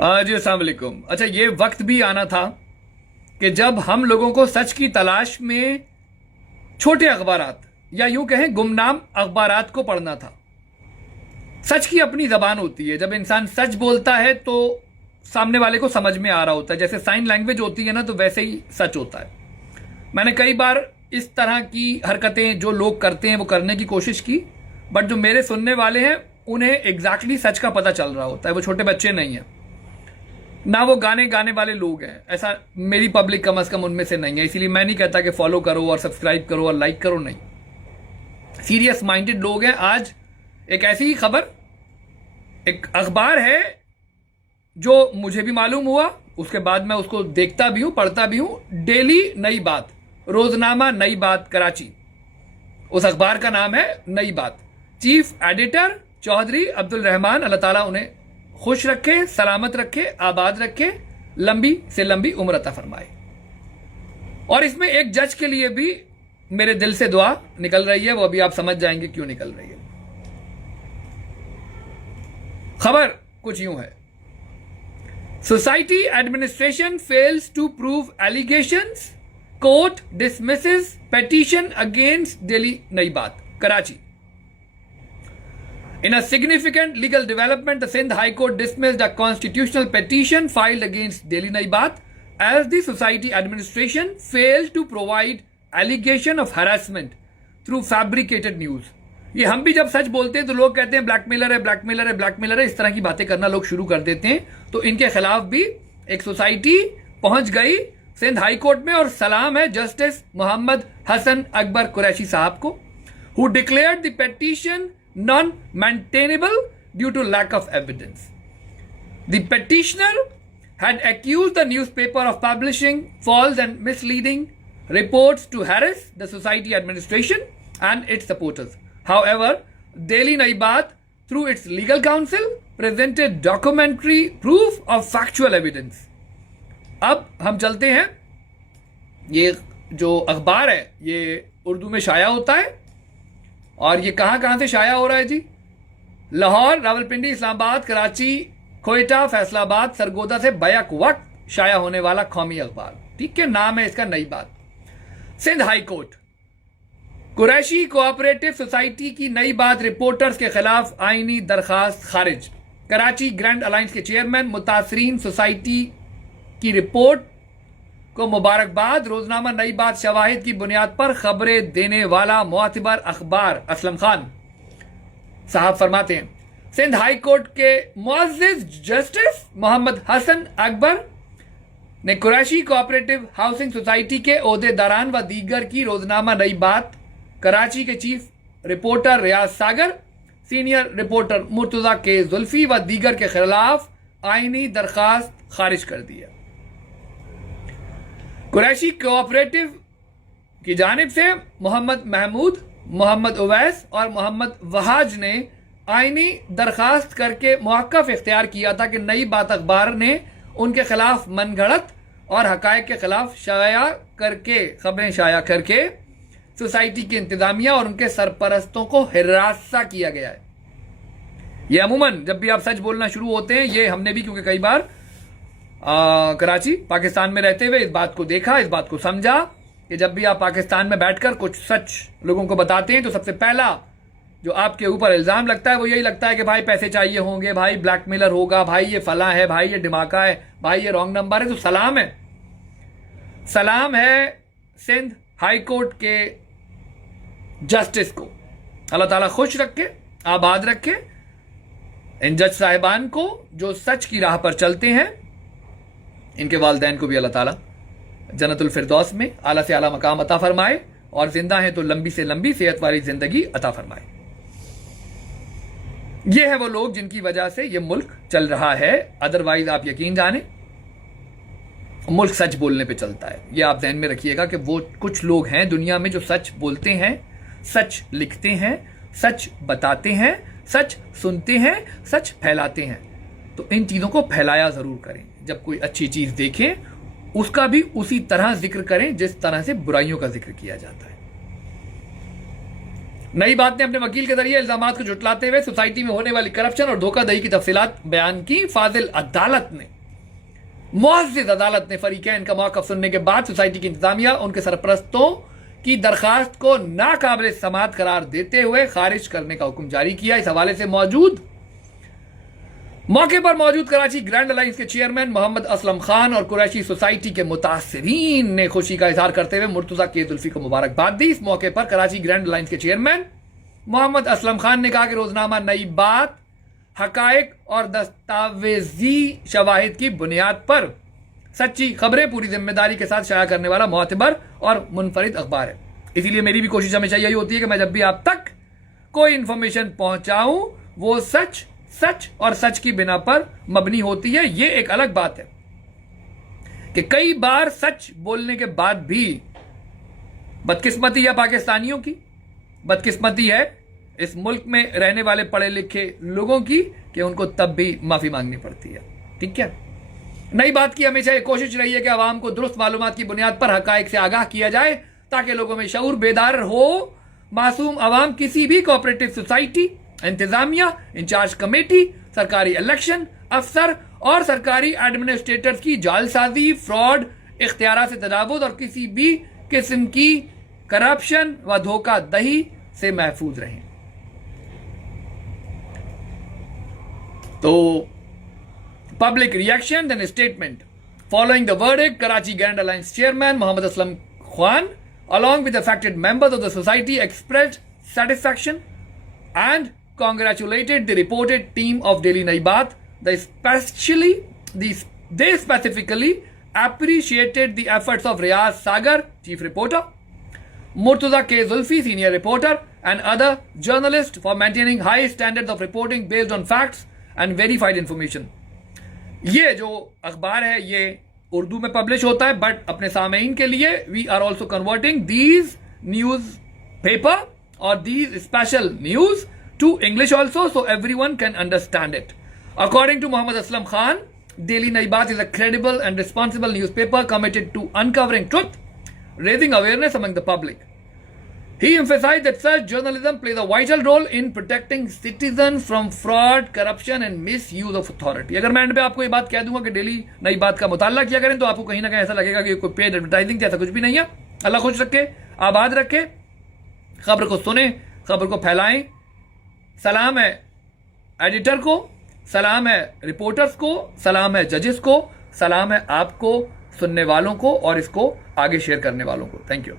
जी अस्सलाम वालेकुम। अच्छा, ये वक्त भी आना था कि जब हम लोगों को सच की तलाश में छोटे अखबारात या यूं कहें गुमनाम अखबारात को पढ़ना था। सच की अपनी जबान होती है। जब इंसान सच बोलता है तो सामने वाले को समझ में आ रहा होता है। जैसे साइन लैंग्वेज होती है ना, तो वैसे ही सच होता है। मैंने कई बार इस तरह की हरकतें जो लोग करते हैं वो करने की कोशिश की, बट जो मेरे सुनने वाले हैं उन्हें एग्जैक्टली सच का पता चल रहा होता है। वो छोटे बच्चे नहीं हैं, ना वो गाने गाने वाले लोग हैं। ऐसा मेरी पब्लिक कम से कम उनमें से नहीं है। इसीलिए मैं नहीं कहता कि फॉलो करो और सब्सक्राइब करो और लाइक करो, नहीं। सीरियस माइंडेड लोग हैं। आज एक ऐसी ही खबर, एक अखबार है जो मुझे भी मालूम हुआ, उसके बाद मैं उसको देखता भी हूं, पढ़ता भी हूं। डेली नई बात, रोजनामा नई बात कराची, उस अखबार का नाम है नई बात। चीफ एडिटर चौधरी अब्दुल रहमान, अल्लाह ताला उन्हें खुश रखे, सलामत रखे, आबाद रखे, लंबी से लंबी उम्र अता फरमाए। और इसमें एक जज के लिए भी मेरे दिल से दुआ निकल रही है, वो अभी आप समझ जाएंगे क्यों निकल रही है। खबर कुछ यूं है, society administration fails to prove allegations, court dismisses petition against daily Nai Baat, Karachi. In a significant legal development, the Sindh High Court dismissed a constitutional petition filed against Daily Nai Baat as the society administration failed to provide allegation of harassment through fabricated news. ये हम भी जब सच बोलते हैं तो लोग कहते हैं ब्लैकमेलर है, ब्लैकमेलर है, ब्लैकमेलर है। इस तरह की बातें करना लोग शुरू कर देते हैं। तो इनके खिलाफ भी एक सोसाइटी पहुंच गई सिंध हाई कोर्ट में, और सलाम है जस्टिस मोहम्मद हसन अकबर कुरैशी साहब को, who declared the petition non-maintainable due to lack of evidence. The petitioner had accused the newspaper of publishing false and misleading reports to harass the society administration and its supporters. However, Daily Nai Baat, through its legal counsel, presented documentary proof of factual evidence. अब हम चलते हैं। ये जो अखबार है ये उर्दू में शाया होता है, और ये कहां से शाया हो रहा है जी? लाहौर, रावलपिंडी, इस्लामाबाद, कराची, कोयटा, फैसलाबाद, सरगोदा से बैक वक्त शाया होने वाला कौमी अखबार। ठीक है, नाम है इसका Nai Baat. Sindh high court, Qureshi cooperative society की नई बात रिपोर्टर्स के खिलाफ आईनी दरखास्त खारिज। कराची ग्रैंड अलायंस के चेयरमैन मुतासरीन सोसाइटी की रिपोर्ट को मुबारकबाद। रोजनामा नई बात शवाहिद की बुनियाद पर खबरें देने वाला मोअतबर अखबार असलम खान साहब फरमाते हैं, सिंध हाई कोर्ट के मुअज़्ज़िज़ जस्टिस मोहम्मद हसन अकबर ने कुरैशी कोऑपरेटिव हाउसिंग सोसाइटी के ओहदेदारान व दीगर की रोजनामा नई बात, कराची के चीफ रिपोर्टर रियाज सागर, सीनियर रिपोर्टर मुर्तजा के जुल्फी व दीगर के खिलाफ आईनी दरखास्त खारिज कर दी है। कुरैशी कोऑपरेटिव की जानिब से मोहम्मद महमूद, मोहम्मद उवैस और मोहम्मद वहाज ने आईनी दरखास्त करके मौक़िफ़ इख्तियार किया था कि नई बात अखबार ने उनके खिलाफ मनगढ़ंत और हक़ाइक़ के खिलाफ खबरें शाया करके सोसाइटी की इंतजामिया और उनके सरपरस्तों को हिरासा किया गया है। ये अमूमन जब भी आप सच बोलना शुरू होते हैं, ये हमने भी क्योंकि कई बार कराची पाकिस्तान में रहते हुए इस बात को देखा, इस बात को समझा कि जब भी आप पाकिस्तान में बैठकर कुछ सच लोगों को बताते हैं तो सबसे पहला जो आपके ऊपर इल्ज़ाम लगता है वो यही लगता है कि भाई पैसे चाहिए होंगे, भाई ब्लैकमेलर होगा, भाई ये फला है, भाई ये धमाका है, भाई ये रॉन्ग नंबर है। तो सलाम है, सलाम है सिंध हाई कोर्ट के जस्टिस को। अल्लाह ताला खुश रखे, आबाद रखे इन जज साहिबान को जो सच की राह पर चलते हैं। इनके वालिदैन को भी अल्लाह ताला जन्नतुल फिरदौस में आला से आला मकाम अता फरमाए, और जिंदा हैं तो लंबी से लंबी सेहत वाली जिंदगी अता फरमाए। ये है वो लोग जिनकी वजह से ये मुल्क चल रहा है। अदरवाइज आप यकीन जाने मुल्क सच बोलने पे चलता है। ये आप ध्यान में रखिएगा कि वो कुछ लोग हैं दुनिया में जो सच बोलते हैं, सच लिखते हैं, सच बताते हैं, सच सुनते हैं, सच फैलाते हैं। तो इन चीज़ों को फैलाया ज़रूर करें। जब कोई अच्छी चीज़ देखें उसका भी उसी तरह जिक्र करें जिस तरह से बुराइयों का जिक्र किया जाता है। نئی بات نے اپنے وکیل کے ذریعے الزامات کو جھٹلاتے ہوئے سوسائٹی میں ہونے والی کرپشن اور دھوکہ دہی کی تفصیلات بیان کی. فاضل عدالت نے معزز عدالت نے فریقین کا موقف سننے کے بعد سوسائٹی کی انتظامیہ ان کے سرپرستوں کی درخواست کو ناقابل سماعت قرار دیتے ہوئے خارج کرنے کا حکم جاری کیا. اس حوالے سے موقع پر موجود کراچی گرینڈ الائنس کے چیئرمین محمد اسلم خان اور قریشی سوسائٹی کے متاثرین نے خوشی کا اظہار کرتے ہوئے مرتضیٰ کے زلفی کو مبارکباد دی. اس موقع پر کراچی گرینڈ الائنس کے چیئرمین محمد اسلم خان نے کہا کہ روزنامہ نئی بات حقائق اور دستاویزی شواہد کی بنیاد پر سچی خبریں پوری ذمہ داری کے ساتھ شائع کرنے والا معتبر اور منفرد اخبار ہے. اسی لیے میری بھی کوشش ہمیشہ یہی ہوتی ہے کہ میں جب بھی آپ تک کوئی انفارمیشن پہنچاؤں وہ سچ اور سچ کی بنا پر مبنی ہوتی ہے. یہ ایک الگ بات ہے کہ کئی بار سچ بولنے کے بعد بھی بدقسمتی ہے پاکستانیوں کی، بدقسمتی ہے اس ملک میں رہنے والے پڑھے لکھے لوگوں کی کہ ان کو تب بھی معافی مانگنی پڑتی ہے. ٹھیک ہے. نئی بات کی ہمیشہ یہ کوشش رہی ہے کہ عوام کو درست معلومات کی بنیاد پر حقائق سے آگاہ کیا جائے تاکہ لوگوں میں شعور بیدار ہو. معصوم عوام کسی بھی کوآپریٹو سوسائٹی، انتظامیہ، انچارج کمیٹی، سرکاری الیکشن افسر اور سرکاری ایڈمنسٹریٹرز کی جعلسازی، فراڈ، اختیارات سے تجاوز اور کسی بھی قسم کی کرپشن و دھوکہ دہی سے محفوظ رہیں. تو public reaction and statement following the verdict, Karachi Grand Alliance chairman Muhammad Aslam Khan along with affected members of the society expressed satisfaction and congratulated the reported team of Daily Nayi Baat. They specifically appreciated the efforts of Riyaz Sagar, chief reporter, Murtuza K. Zulfi, senior reporter, and other journalists for maintaining high standards of reporting based on facts and verified information. یہ جو اخبار ہے یہ اردو میں publish ہوتا ہے but اپنے سامعین کے لیے we are also converting these newspaper اور these special news to English also so everyone can understand it. According to Mohammad Aslam Khan, Daily Nayi Baat is a credible and responsible newspaper committed to uncovering truth, raising awareness among the public. He emphasized that such journalism plays a vital role in protecting citizens from fraud, corruption and misuse of authority. اگر میں and پہ آپ کو یہ بات کہہ دوں گا کہ ڈیلی نئی بات کا مطالعہ کیا کریں تو آپ کو کہیں نہ کہیں ایسا لگے گا کہ کوئی پیڈ ایڈورٹائزنگ ایسا کچھ بھی نہیں ہے. اللہ خوش رکھے, آباد رکھے, خبر کو سنیں, خبر کو پھیلائیں. سلام ہے ایڈیٹر کو, سلام ہے رپورٹرز کو, سلام ہے ججز کو, سلام ہے آپ کو سننے والوں کو اور اس کو آگے شیئر کرنے والوں کو. Thank you.